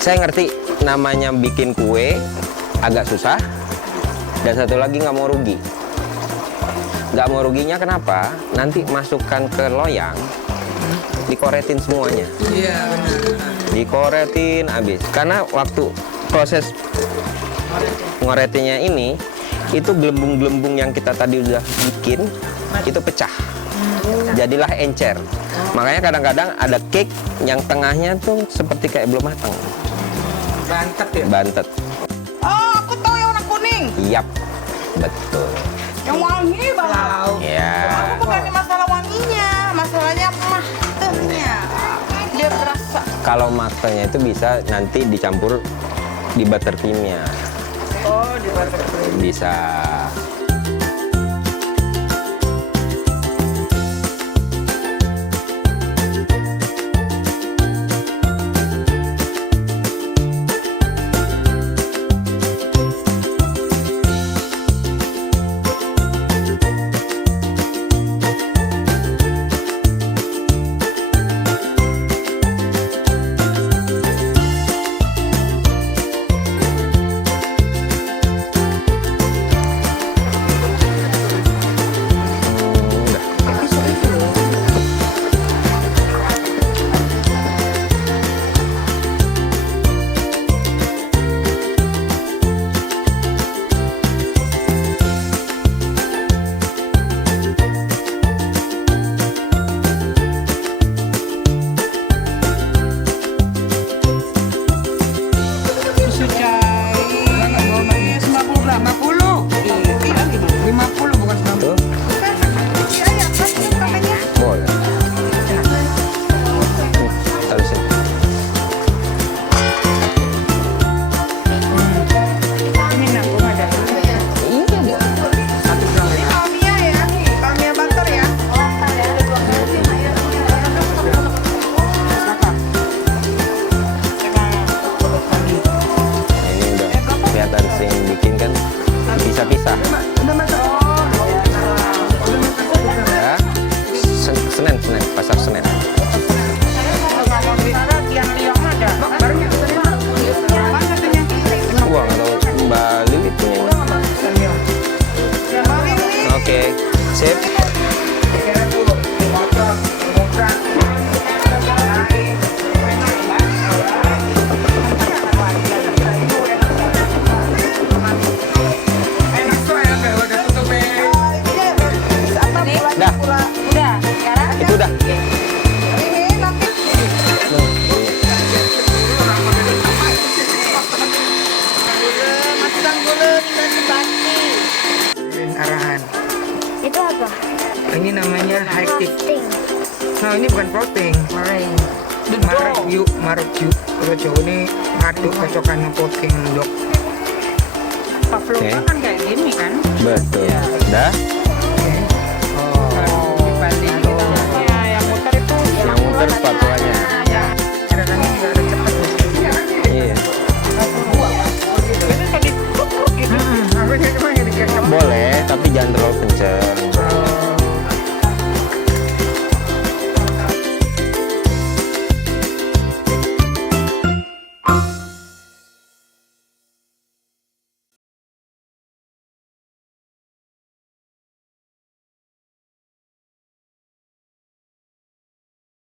Saya ngerti namanya bikin kue agak susah, dan satu lagi nggak mau rugi. Nggak mau ruginya kenapa? Nanti masukkan ke loyang, dikoretin semuanya. Iya benar. Dikoretin habis. Karena waktu proses ngoretinnya ini, itu gelembung-gelembung yang kita tadi udah bikin, itu pecah. Jadilah encer. Makanya kadang-kadang ada cake yang tengahnya tuh seperti kayak belum matang. Bantet ya? Bantet. Oh, aku tahu yang warna kuning. Yap, betul. Yang wangi banget. Ya. Aku bukan masalah wanginya, masalahnya matenya. Dia berasa. Kalau matangnya itu bisa nanti dicampur di buttercreamnya. Oh, di buttercream. Bisa. Susu cair. 50 gram. 50. Iya, 50 bukan 90. Tuh, Iya, ya, kan katanya. boleh. Taruh sini. Ini nanggung ada. Iya, boleh. 1 gram Ini ya. Palmia ya, Palmia butter ya. Nah, ini udah kelihatan sing bikin kan pisah-pisah. Ya. Senen, pasar Senen. Wah, nggak tahu Mbak Lili punya ini. Oke, sip. Dah, Udah, sekarang itu dah. ini nanti masukkan gula dan bati. Arahan. Itu apa? Ini namanya high tea. Frosting. Nah ini bukan frosting. Maruk yuk. Kalau Jawa ini ngaduk cocokan ngepoting dok. Oke, Kan kayak gini kan? betul. Dah, Oh. Dibanding yang muter itu yang muter spatulanya.